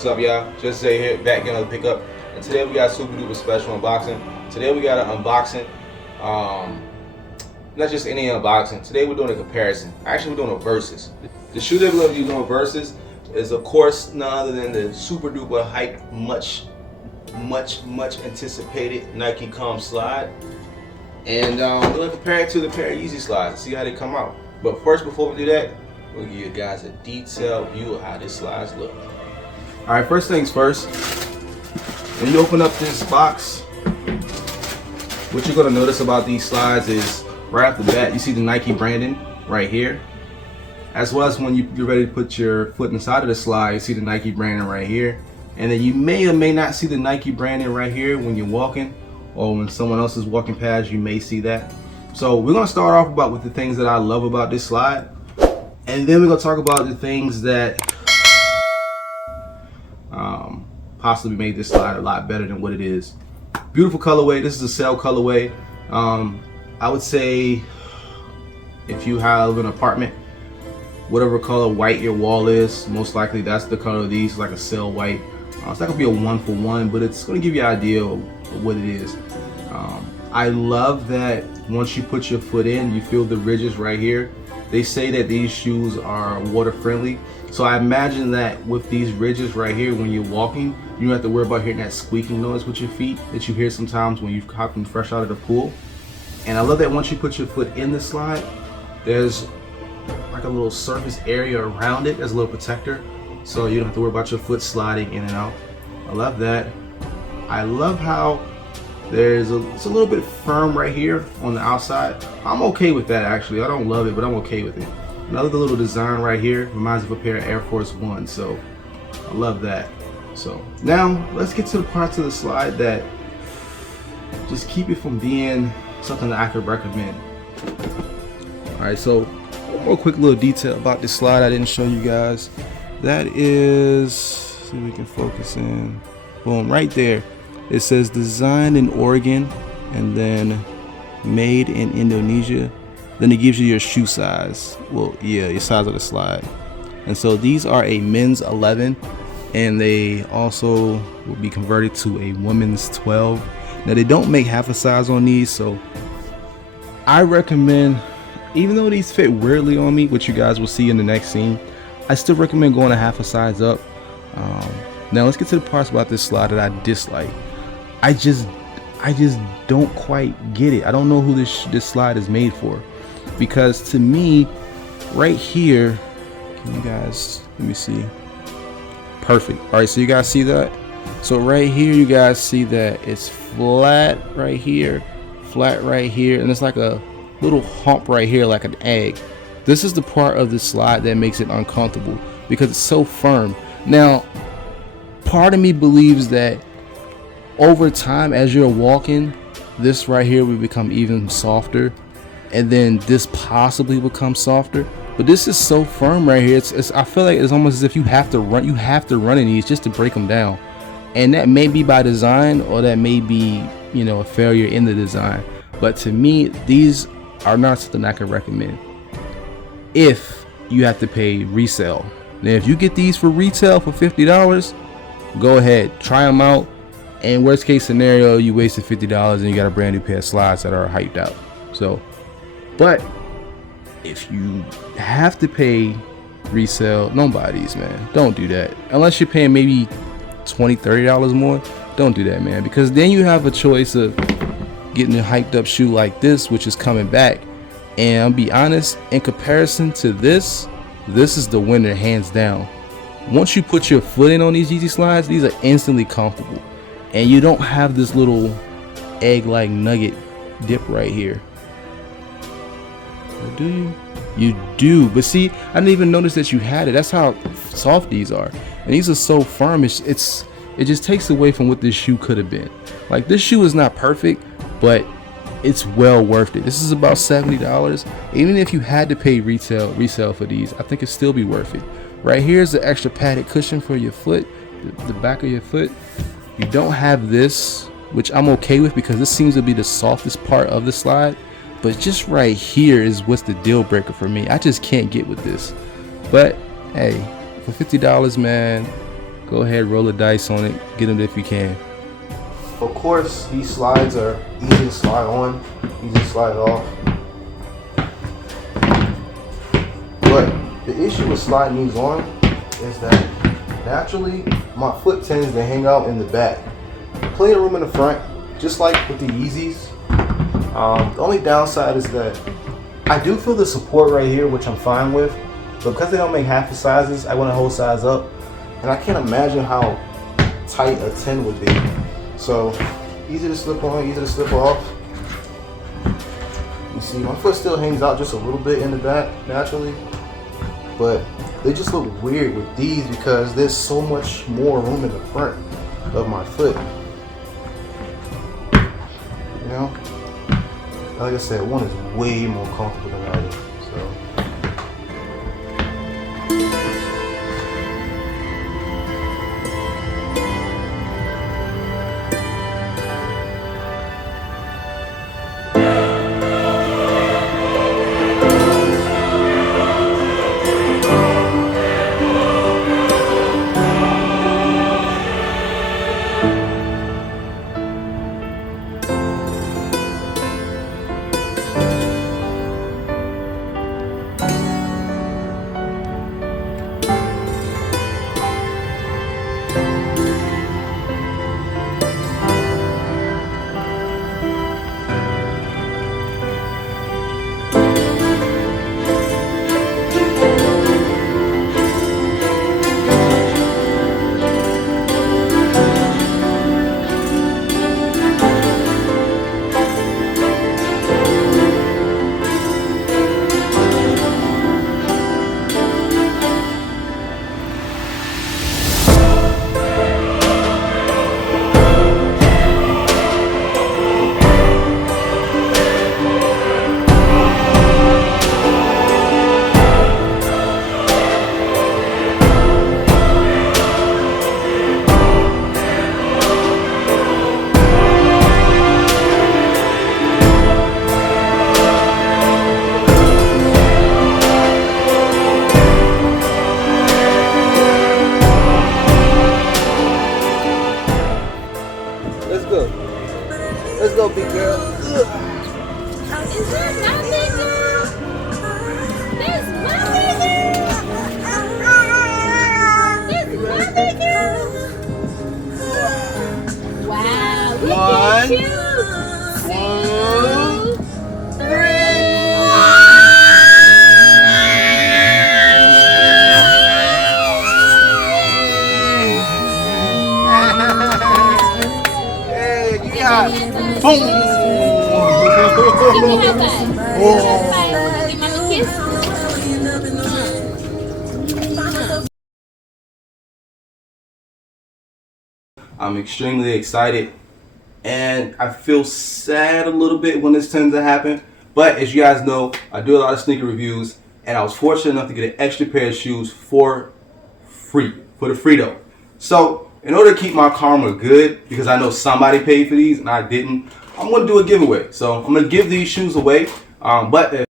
What's up, y'all? JustZay here, back getting another pickup. And today we got a super duper special unboxing. Today we got an unboxing. Not just any unboxing. Today we're doing a comparison. Actually, we're doing a versus. The shoe that we're going to be doing versus is, of course, none other than the super duper hype, much anticipated Nike Calm slide. And we're going to compare it to the pair of Yeezy slides and see how they come out. But first, before we do that, we'll give you guys a detailed view of how this slides look. Alright, first things first, when you open up this box, what you're going to notice about these slides is right off the bat, you see the Nike branding right here. As well as when you're ready to put your foot inside of the slide, you see the Nike branding right here. And then you may or may not see the Nike branding right here when you're walking, or when someone else is walking past, you may see that. So we're going to start off with the things that I love about this slide. And then we're going to talk about the things that possibly made this slide a lot better than what it is. Beautiful colorway. This is a cell colorway. I would say if you have an apartment, whatever color white your wall is, most likely that's the color of these, like a cell white. It's not gonna be a 1-for-1, but it's gonna give you an idea of what it is. I love that once you put your foot in, you feel the ridges right here. They say that these shoes are water friendly. So I imagine that with these ridges right here, when you're walking, you don't have to worry about hearing that squeaking noise with your feet that you hear sometimes when you've hopped fresh out of the pool. And I love that once you put your foot in the slide, there's like a little surface area around it as a little protector, so you don't have to worry about your foot sliding in and out. I love that. I love how it's a little bit firm right here on the outside. I'm okay with that actually. I don't love it, but I'm okay with it. Another little design right here reminds me of a pair of Air Force One, so I love that. So now let's get to the parts of the slide that just keep it from being something that I could recommend. Alright, so one more quick little detail about this slide I didn't show you guys. That is, see if we can focus in. Boom, right there. It says designed in Oregon and then made in Indonesia. Then it gives you your shoe size. Well, yeah, your size of the slide. And so these are a men's 11, and they also will be converted to a women's 12. Now they don't make half a size on these, so I recommend, even though these fit weirdly on me, which you guys will see in the next scene, I still recommend going a half a size up. Now let's get to the parts about this slide that I dislike. I just don't quite get it. I don't know who this slide is made for, because to me, right here, can you guys, let me see. Perfect. All right, so you guys see that? So right here, you guys see that it's flat right here, and it's like a little hump right here, like an egg. This is the part of the slide that makes it uncomfortable because it's so firm. Now, part of me believes that over time, as you're walking, this right here will become even softer, and then this possibly becomes softer. But this is so firm right here. I feel like it's almost as if you have to run. You have to run in these just to break them down, and that may be by design, or that may be, you know, a failure in the design. But to me, these are not something I can recommend if you have to pay resale. Now, if you get these for retail for $50, go ahead, try them out. And worst case scenario, you wasted $50 and you got a brand new pair of slides that are hyped out. So, but if you have to pay resale, don't buy these, man. Don't do that. Unless you're paying maybe $20, $30 more, don't do that, man. Because then you have a choice of getting a hyped up shoe like this, which is coming back. And I'll be honest, in comparison to this is the winner, hands down. Once you put your foot in on these Yeezy slides, these are instantly comfortable. And you don't have this little egg-like nugget dip right here. do you? You do. But see, I didn't even notice that you had it. That's how soft these are. And these are so firm. It just takes away from what this shoe could have been. Like, this shoe is not perfect, but it's well worth it. This is about $70. Even if you had to pay resale for these, I think it'd still be worth it. Right here is the extra padded cushion for your foot, the back of your foot. You don't have this, which I'm okay with because this seems to be the softest part of the slide. But just right here is what's the deal breaker for me. I just can't get with this. But hey, for $50, man, go ahead, roll the dice on it. Get them if you can. Of course, these slides are easy to slide on, easy to slide off. But the issue with sliding these on is that naturally my foot tends to hang out in the back. Plenty of room in the front, just like with the Yeezys. The only downside is that I do feel the support right here, which I'm fine with. But because they don't make half the sizes, I want a whole size up. And I can't imagine how tight a 10 would be. So easy to slip on, easy to slip off. You see, my foot still hangs out just a little bit in the back naturally, but they just look weird with these because there's so much more room in the front of my foot. You know, like I said, one is way more comfortable than the other. So. Let's go, big girl. Is there nothing, girl? There's nothing, girl. There's nothing, girl. Wow, look at you. 2, 3. Boom! Give me a high five. Give me a kiss. I'm extremely excited, and I feel sad a little bit when this tends to happen. But as you guys know, I do a lot of sneaker reviews, and I was fortunate enough to get an extra pair of shoes for free, for the Frito. So in order to keep my karma good, because I know somebody paid for these and I didn't, I'm going to do a giveaway. So I'm going to give these shoes away. But